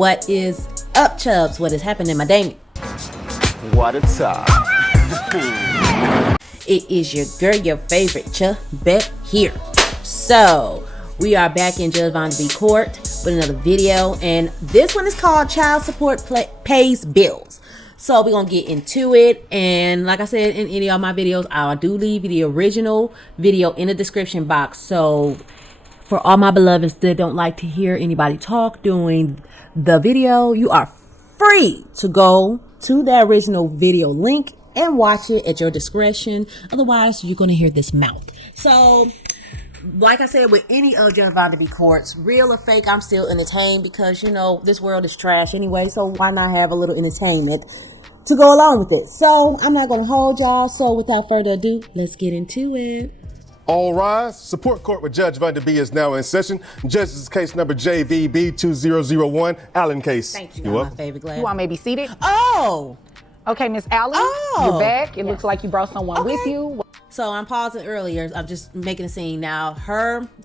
What is up, Chubbs? What is happening, my Damien? What a time. It is your girl, your favorite Chubbette here. So, we are back in Judge Vonda B court with another video. And this one is called Child Support Pays Bills. So, we're going to get into it. And like I said in any of my videos, I do leave the original video in the description box. So, for all my beloveds that don't like to hear anybody talk during the video, you are free to go to the original video link and watch it at your discretion. Otherwise, you're going to hear this mouth. So, like I said, with any of Judge Vonda B courts, real or fake, I'm still entertained because, you know, this world is trash anyway. So, why not have a little entertainment to go along with it? So, I'm not going to hold y'all. So, without further ado, let's get into it. All rise. Support court with Judge Vonda B is now in session. Judge's case number JVB 2001, Allen case. Thank you. You're welcome. My favorite glass. You want me to be seated? Oh! Okay, Miss Allen, you're back. It looks like you brought someone with you. So I'm pausing earlier. I'm just making a scene now.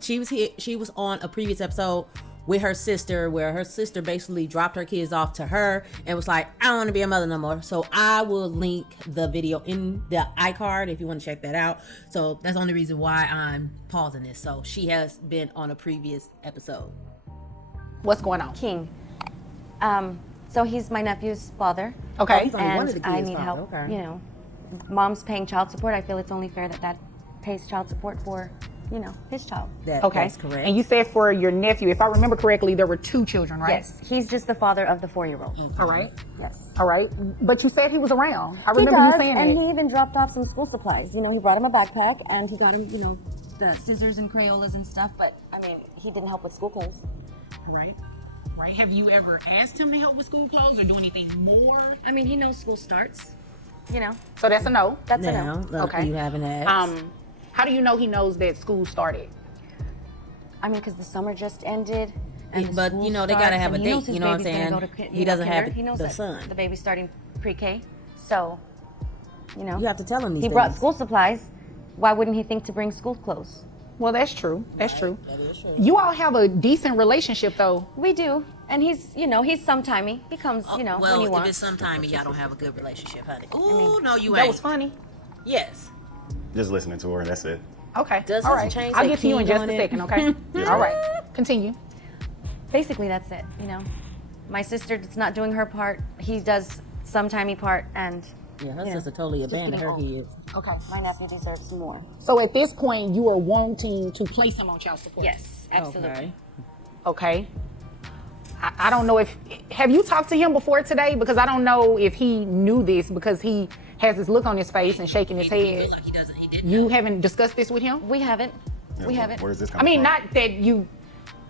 She was here. She was on a previous episode with her sister, where her sister basically dropped her kids off to her and was like, I don't want to be a mother no more. So I will link the video in the iCard if you want to check that out. So that's the only reason why I'm pausing this. So she has been on a previous episode. What's going on? King. So he's my nephew's father. Okay. He's only one of the And I kids' need father. help. Okay. You know, mom's paying child support. I feel it's only fair that dad pays child support for, you know, his child. Okay. That's correct. And you said for your nephew, if I remember correctly, there were 2 children, right? Yes, he's just the father of the 4-year-old. All right. Yes. All right. But you said he was around. I He remember you does, saying and that. he even dropped off some school supplies. You know, he brought him a backpack, and he got him, you know, the scissors and Crayolas and stuff. But I mean, he didn't help with school clothes. Right. Right. Have you ever asked him to help with school clothes or do anything more? I mean, he knows school starts. You know, So that's a no. that's a Now, no. Okay. you haven't asked. How do you know he knows that school started? I mean, because the summer just ended. And the But, school you know, they gotta starts, have a and he knows date, his you know what I'm baby's gonna saying? go to, He you know, doesn't have kinder. He knows the that son. the baby's starting pre-K. So, you know, You have to tell him these he things. brought school supplies. Why wouldn't he think to bring school clothes? Well, that's true. That's true. That is true. You all have a decent relationship, though. We do. And he's, you know, he's sometimey. He comes, you know, well, when he if wants. it's sometime y'all don't have a good relationship, honey. Ooh, no, you That ain't. was funny. Yes. Just listening to her, that's it. Okay. Does all this right. change I'll the get to you in key just on a it? second, okay? All right. Continue. Basically, that's it, you know. My sister is not doing her part. He does sometimey part, and Yeah, her you know, sister totally just abandoned her getting old. kids. Okay. My nephew deserves more. So at this point, you are wanting to place him on child support? Yes, absolutely. Okay. Okay. I don't know if, have you talked to him before today? Because I don't know if he knew this because he has this look on his face and shaking his head. Like he doesn't. He didn't. You haven't discussed this with him? We haven't. Yeah, We haven't. Where's this I coming mean, from? not that you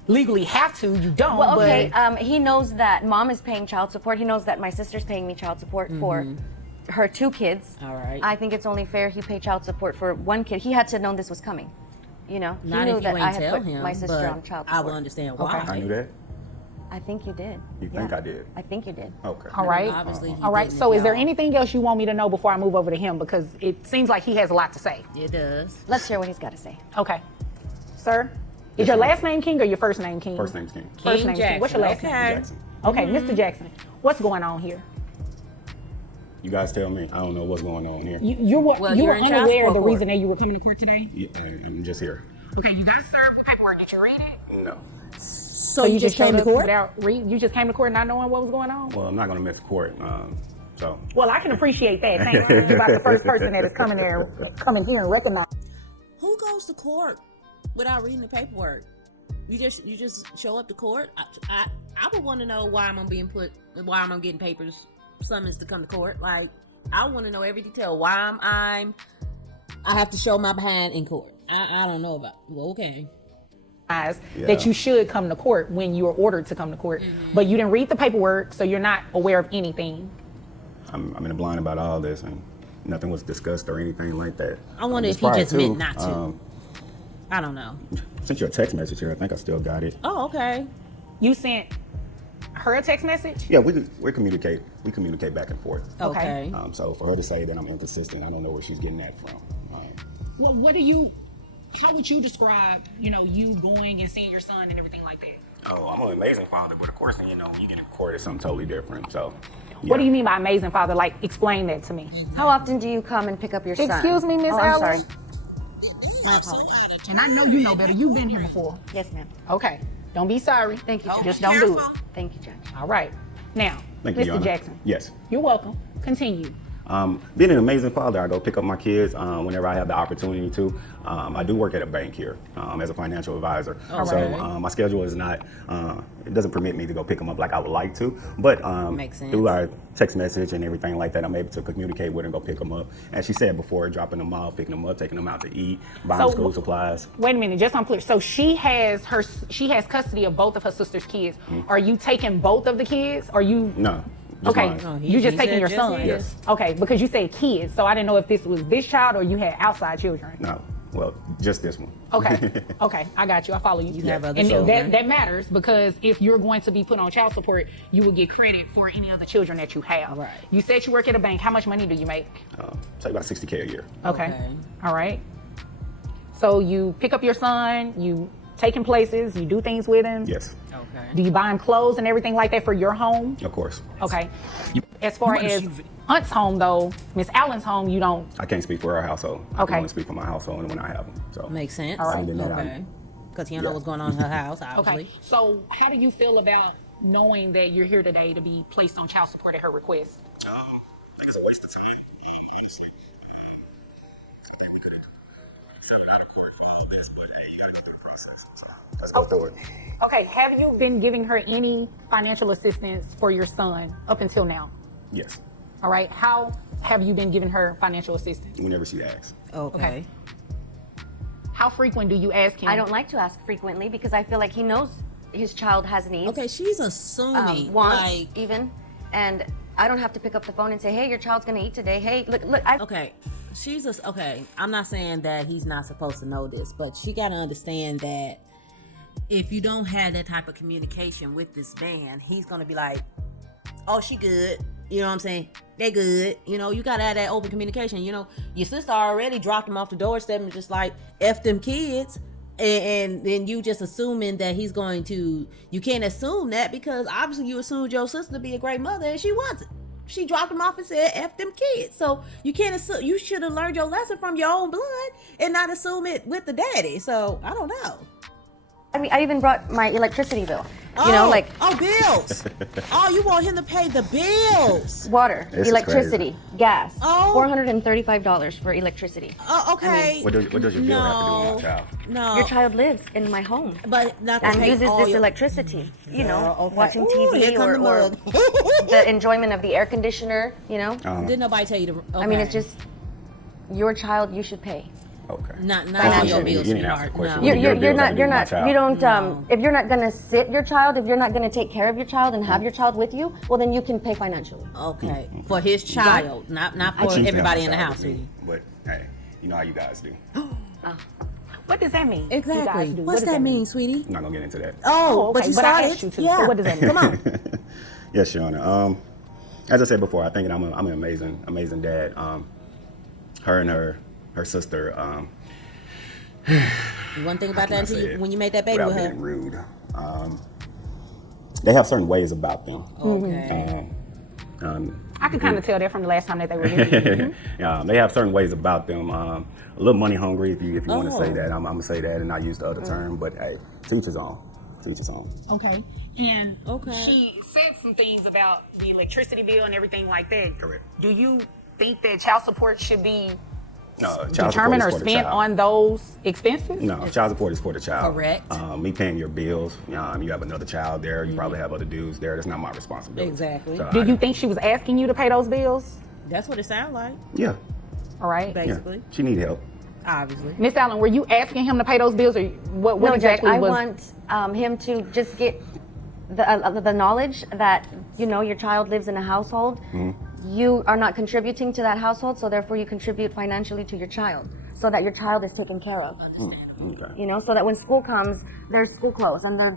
legally have to, you don't, Well, okay. but He knows that mom is paying child support. He knows that my sister's paying me child support for her 2 kids. All right. I think it's only fair he pay child support for 1 kid. He had to know this was coming. You know, he Not knew if you that I ain't had tell put him, my sister but on child I support. will understand why. I knew that. I think you did. You think Yeah. I did? I think you did. Okay. all right. Obviously, he All right. didn't, So is there y'all. anything else you want me to know before I move over to him? Because it seems like he has a lot to say. It does. Let's hear what he's got to say. Okay. Sir, is your last name King or your first name King? First name's King. First King name's King. What's your last Jackson. name? Okay. Jackson. Okay, Mr. Jackson, what's going on here? You guys tell me. I don't know what's going on here. You were Well, you you're were in child unaware of the support reason that you were coming to court today? Yeah, I'm just here. Okay, you guys served the paperwork. Did you read it? No. So you just came showed to up court? without you just came to court not knowing what was going on? Well, I'm not going to miss court. So. Well, I can appreciate that. Thank you. You're about the first person that is coming here and recognize. Who goes to court without reading the paperwork? You just show up to court. I would want to know why I'm getting papers summons to come to court. Like, I want to know every detail. Why I have to show my behind in court. I don't know about. Well, okay. That you should come to court when you are ordered to come to court, but you didn't read the paperwork, so you're not aware of anything. I'm in the blind about all this, and nothing was discussed or anything like that. I wonder if he Prior just to, meant not to. I don't know. Sent you a text message here. I think I still got it. Oh, okay. You sent her a text message? Yeah, we communicate. We communicate back and forth. Okay. So for her to say that I'm inconsistent, I don't know where she's getting that from. Well, how would you describe, you going and seeing your son and everything like that? Oh, I'm an amazing father, but of course, you know, when you get in court, it's something totally different. So, yeah. What do you mean by amazing father? Like, explain that to me. How often do you come and pick up your son? Excuse me, Miss Oh, I'm Allen? sorry. My apologies. And I know you know better. You've been here before. Yes, ma'am. Okay. Don't be sorry. Thank you, Judge. Just don't do it. Thank you, Judge. All right. Now, Thank you, Your Mr. Honor. Jackson. Yes. You're welcome. Continue. Being an amazing father, I go pick up my kids whenever I have the opportunity to. I do work at a bank here as a financial advisor. So my schedule is not, it doesn't permit me to go pick them up like I would like to. But Makes sense. through our text message and everything like that, I'm able to communicate with her and go pick them up. As she said before, dropping them off, picking them up, taking them out to eat, buying school supplies. Wait a minute, just so I'm clear. So she has custody of both of her sister's kids. Are you taking both of the kids? Or you? No. Just Okay, mine. No, you just he taking said your just son. his. Yes. Okay, because you said kids, so I didn't know if this was this child or you had outside children. No. Well, just this one. Okay, okay, I got you. I follow you. You have other and children. that matters because if you're going to be put on child support, you will get credit for any of the children that you have. Right. You said you work at a bank. How much money do you make? Say about $60K a year. Okay. All right. So you pick up your son, you take him places, you do things with him. Yes. Okay. Do you buy him clothes and everything like that for your home? Of course. Okay. As far as Aunt's home, though, Miss Allen's home, you don't. I can't speak for our household. I Okay. can only speak for my household and when I have them. So Makes sense. All right. Other than that, Okay. Because you don't know what's going on in her house, obviously. Okay. So how do you feel about knowing that you're here today to be placed on child support at her request? I think it's a waste of time. Honestly. I think we could have filled out of court for all this, but hey, you gotta go through the process. So let's go through it. Okay. Have you been giving her any financial assistance for your son up until now? Yes. All right. How have you been giving her financial assistance? Whenever she asks. Okay. How frequent do you ask him? I don't like to ask frequently because I feel like he knows his child has needs. Okay, she's assuming. Wants like, even, and I don't have to pick up the phone and say, "Hey, your child's gonna eat today." Hey, look. okay, okay. I'm not saying that he's not supposed to know this, but she got to understand that if you don't have that type of communication with this man, he's gonna be like, "Oh, she good." You know what I'm saying? They good. You know, you gotta have that open communication. You know, your sister already dropped him off the doorstep and just like F them kids. And then you just assuming that he's going to, you can't assume that because obviously you assumed your sister to be a great mother and she wasn't. She dropped him off and said, F them kids. So you can't assume, you should have learned your lesson from your own blood and not assume it with the daddy. So I don't know. I mean, I even brought my electricity bill. You know, like bills. Oh, you want him to pay the bills. water, This is electricity, gas. Oh. $435 for electricity. Oh, okay. What does your bill have to do with my child? No. Your child lives in my home but not to and pay uses all this your- electricity. You know, Girl, okay. watching Ooh, TV here come the or mug. the enjoyment of the air conditioner. You know, Didn't nobody tell you to? Okay. I mean, it's just your child. You should pay. Okay. not Financially. on your bills, You didn't ask the sweetheart. question. No. What your You're bills not. have to do You're with my not. child? You don't. No. If you're not gonna sit your child, if you're not gonna take care of your child and have your child with you, well, then you can pay financially. Okay, for his child, not I for choose to have everybody my in the child house. with me, but hey, you know how you guys do. What does that mean? You guys Exactly. do. What's What does that mean, sweetie? I'm not gonna get into that. Oh, okay, but you but I started. asked you to, Yeah. so what does that mean? Come on. Yes, Shauna. As I said before, I think I'm an amazing dad. Her and her sister. One thing How about can I that, say until it when you made that baby without with being her. rude. They have certain ways about them. Okay. I can kind of tell that from the last time that they were here. They have certain ways about them. A little money hungry, if you want to say Oh. that. I'm gonna say that and not use the other term. But hey, teach his own. Teach his own. Okay. And Okay. she said some things about the electricity bill and everything like that. Correct. Do you think that child support should be Child determined or support is for the spent child. on those expenses? No, child support is for the child. Correct. Me paying your bills. You have another child there. You probably have other dudes there. That's not my responsibility. Exactly. So Did you think she was asking you to pay those bills? That's what it sounds like, Yeah. All right. Yeah. basically. She need help. Obviously. Miss Allen, were you asking him to pay those bills, or what No, Judge, exactly I was? want him to just get the knowledge that your child lives in a household. You are not contributing to that household, so therefore you contribute financially to your child, so that your child is taken care of. Okay. So that when school comes, there's school clothes and there's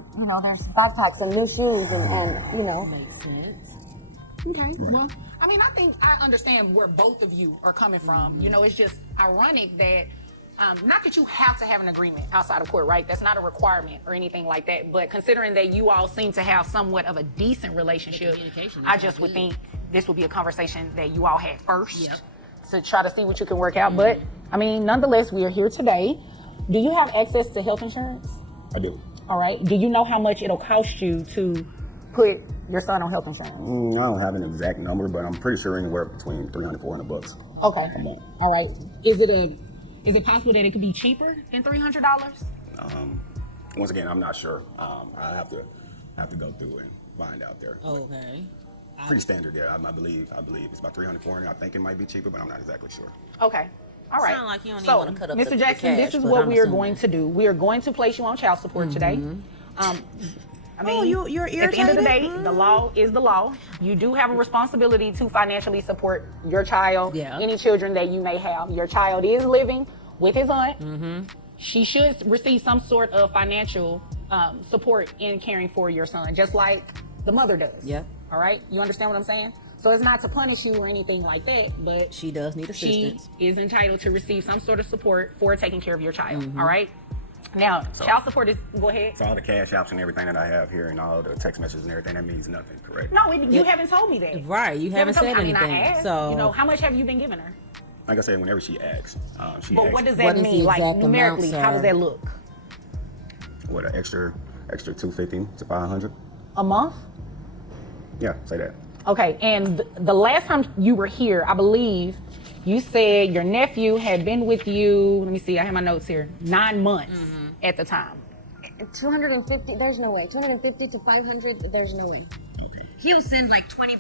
backpacks and new shoes and Makes sense. Okay. Well, I mean, I think I understand where both of you are coming from. You know, it's just ironic that not that you have to have an agreement outside of court, right? That's not a requirement or anything like that. But considering that you all seem to have somewhat of a decent relationship, I just would think this would be a conversation that you all had first to try to see what you can work out. But I mean, nonetheless, we are here today. Do you have access to health insurance? I do. All right. Do you know how much it'll cost you to put your son on health insurance? I don't have an exact number, but I'm pretty sure anywhere between $300 and $400 Okay. a month. All right. Is it possible that it could be cheaper than $300? Once again, I'm not sure. I have to go through and find out there. Okay. Pretty standard there. I believe it's about $300, $400. I think it might be cheaper, but I'm not exactly sure. Okay. All right. Sound like you don't even So, wanna cut up Mr. the Jackson, cash, this is but what I'm we are assuming. going to do. We are going to place you on child support today. I mean, you're at the end of the day, irritated? the law is the law. You do have a responsibility to financially support your child, any children that you may have. Your child is living with his aunt. She should receive some sort of financial support in caring for your son, just like the mother does. Yeah. All right? You understand what I'm saying? So it's not to punish you or anything like that, but She does need assistance. she is entitled to receive some sort of support for taking care of your child. All right? Now, child support is, go ahead. So all the cash apps and everything that I have here and all the text messages and everything, that means nothing, correct? No, you haven't told me that. Right, you haven't told me. said I mean, anything. I asked, So, you know, how much have you been giving her? Like I said, whenever she asks, But what does What that is the mean? Like, exact amount, numerically, how does sir? that look? What, an extra $250 to $500? A month? Yeah, say that. Okay, and the last time you were here, I believe you said your nephew had been with you, let me see, I have my notes here, 9 months at the time. 250, there's no way. 250 to 500, there's no way. Okay. He'll send like $20 here,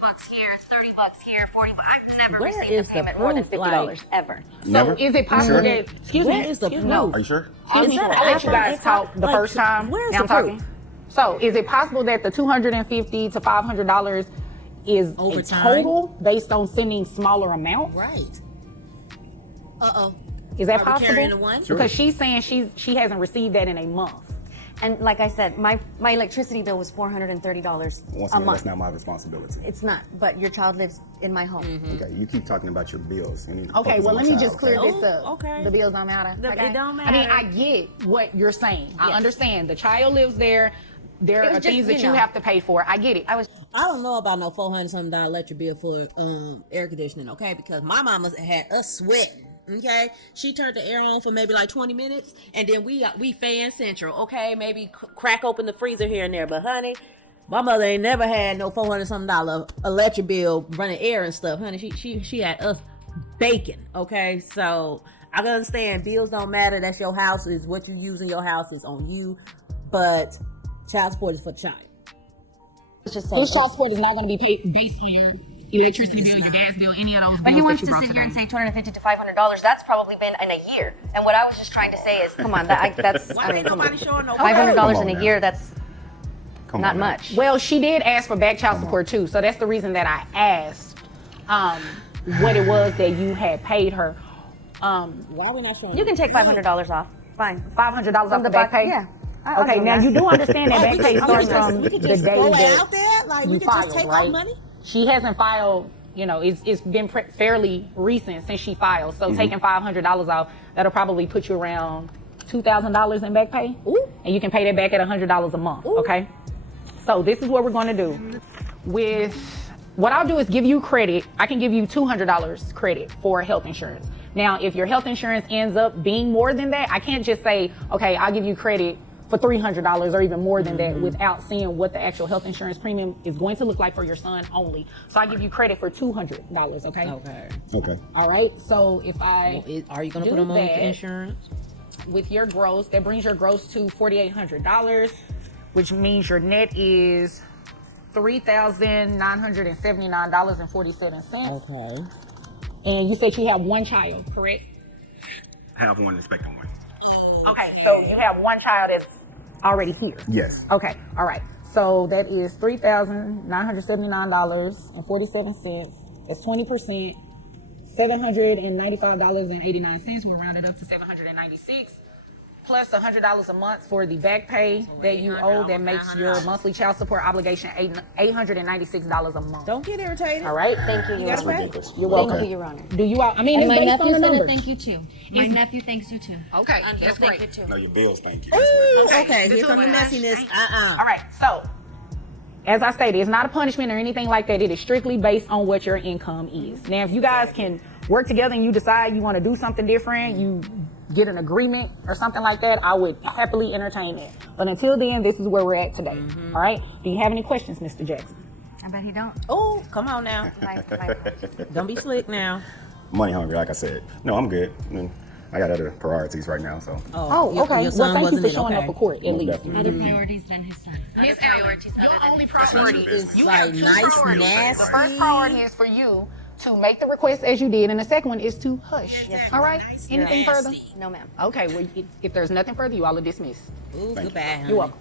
$30 here, $40. I've never Where received is a the payment more than proof, $50 like- ever. Never? So is it possible Sure? that, excuse Where me, is the excuse me. proof? Are you sure? Excuse me, Is that I'll let you Apple? guys It's talk not- the like, first time. where's Now the I'm talking. proof? So is it possible that the $250 to $500 is Over a time? total based on sending smaller amounts? Right. Uh-oh. Is that Are we possible? carrying the one? Sure. Because she's saying she hasn't received that in a month. And like I said, my electricity bill was $430 Once a again, month. that's not my responsibility. It's not, but your child lives in my home. Okay, you keep talking about your bills. You need to Okay, focus well, on let my me child, just clear okay? this up. okay. The bills don't matter. It don't I mean, matter. I get what you're saying. I understand. The child lives there. There It are was things just, that you you know. have to pay for. I get it. I don't know about no $400-something electric bill for air conditioning, okay? Because my mama had us sweating. Okay, she turned the air on for maybe like 20 minutes, and then we fan central. Okay, maybe crack open the freezer here and there. But honey, my mother ain't never had no $400-something electric bill running air and stuff. Honey, she had us baking. Okay, so I can understand bills don't matter. That's your house. Is what you use in your house is on you. But child support is for the child. It's just This child support is not going to be paid based on your electricity bill, your gas bill, any of those bills. But he wants that to you sit brought here and tonight. say $250 to $500. That's probably been in a year. And what I was just trying to say is, come on, that's Why I mean, ain't nobody showing no $500 Come in on a now. year. That's Come not on now. much. Well, she did ask for back child support too, so that's the reason that I asked what it was that you had paid her. Why we not showing? You can take $500 off. Fine. $500 off From the back pay? Yeah. I'll Okay, do now that. you do understand that back pay starts from we the could just day throw it that out there. Like we you could just filed, take right? our money. She hasn't filed, you know, it's been fairly recent since she filed. So taking $500 off, that'll probably put you around $2,000 in back pay. Ooh. And you can pay that back at $100 a month, okay? So this is what we're gonna do. With what I'll do is give you credit. I can give you $200 credit for health insurance. Now, if your health insurance ends up being more than that, I can't just say, okay, I'll give you credit for $300 or even more than that without seeing what the actual health insurance premium is going to look like for your son only. So I give you credit for $200, okay? Okay. Okay. All right. So if I Are you gonna do put them on that insurance? with your gross, that brings your gross to $4,800, which means your net is $3,979.47. Okay. And you said you have one child, correct? Have one expecting one. Okay, so you have one child that's already here. Yes. Okay, all right. So that is $3,979.47. That's 20%. $795.89. We'll round it up to $796. plus $100 a month for the back pay that you owe. That makes your monthly child support obligation $896 a month. Don't get irritated. All right. Thank you, Your That's Honor. ridiculous. You're welcome. Thank you, Your Honor. Do you? I mean, And it's my based on nephew the said numbers. thank you too. My nephew thanks you too. Okay, And that's he'll great. take it too. No, your bills, thank you. Ooh, okay, here comes the messiness. All right, so as I stated, it's not a punishment or anything like that. It is strictly based on what your income is. Now, if you guys can work together and you decide you want to do something different, you get an agreement or something like that, I would happily entertain that. But until then, this is where we're at today. All right? Do you have any questions, Mr. Jackson? I bet he don't. Oh, come on now. My Don't be slick now. Money hungry, like I said. No, I'm good. I mean, I got other priorities right now, so. Oh, your- okay. Your son Well, thank you wasn't for in, showing okay. up for court, at least. Definitely. Other priorities than his son. Miss Allen, your only priority is you like have two nice, priorities. nasty. The first priority is for you to make the request as you did, and the second one is to hush. Yes, All right? Anything further? No, ma'am. Okay, well, if there's nothing further, you all are dismissed. Ooh, Thank you. goodbye. honey. You're welcome.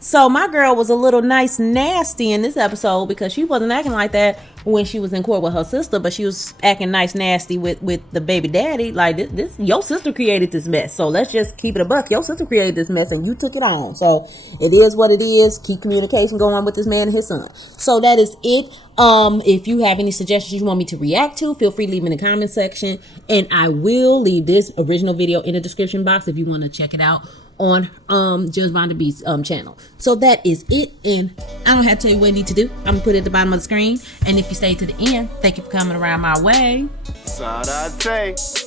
So my girl was a little nice nasty in this episode because she wasn't acting like that when she was in court with her sister, but she was acting nice nasty with the baby daddy. Like this your sister created this mess, so let's just keep it a buck. Your sister created this mess and you took it on, so it is what it is. Keep communication going with this man and his son. So that is it. If you have any suggestions you want me to react to, feel free to leave in the comment section, and I will leave this original video in the description box if you want to check it out on Judge Vonda B's channel. So that is it, and I don't have to tell you what you need to do. I'm gonna put it at the bottom of the screen, and if you stay to the end, thank you for coming around my way. Sarate.